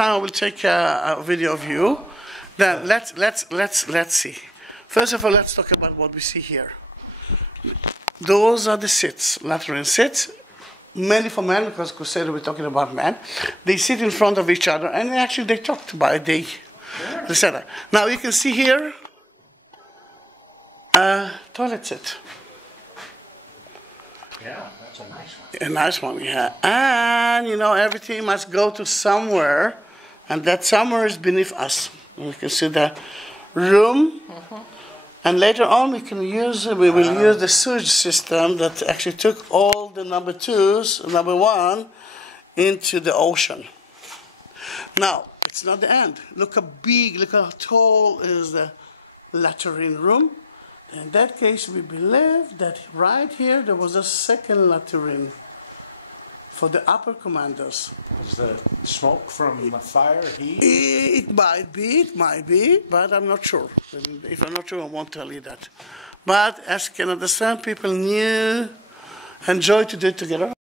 Now I will take a video of you. Then let's see. First of all, let's talk about what we see here. Those are the sits, latrine sits. Mainly for men, because Crusader we're talking about men. They sit in front of each other, and actually they talked about it. Etc. Now you can see here a toilet sit. Yeah, that's a nice one. A nice one, yeah. And you know, everything must go to somewhere, and that somewhere is beneath us. You can see the room, and later on we will use the sewage system that actually took all the number 2s, number 1, into the ocean. Now, it's not the end. Look how big, look how tall is the latrine room. In that case, we believe that right here there was a second latrine for the upper commanders. Is the smoke from the fire heat? It might be, but I'm not sure. If I'm not sure, I won't tell you that. But as you can understand, people enjoy to do it together.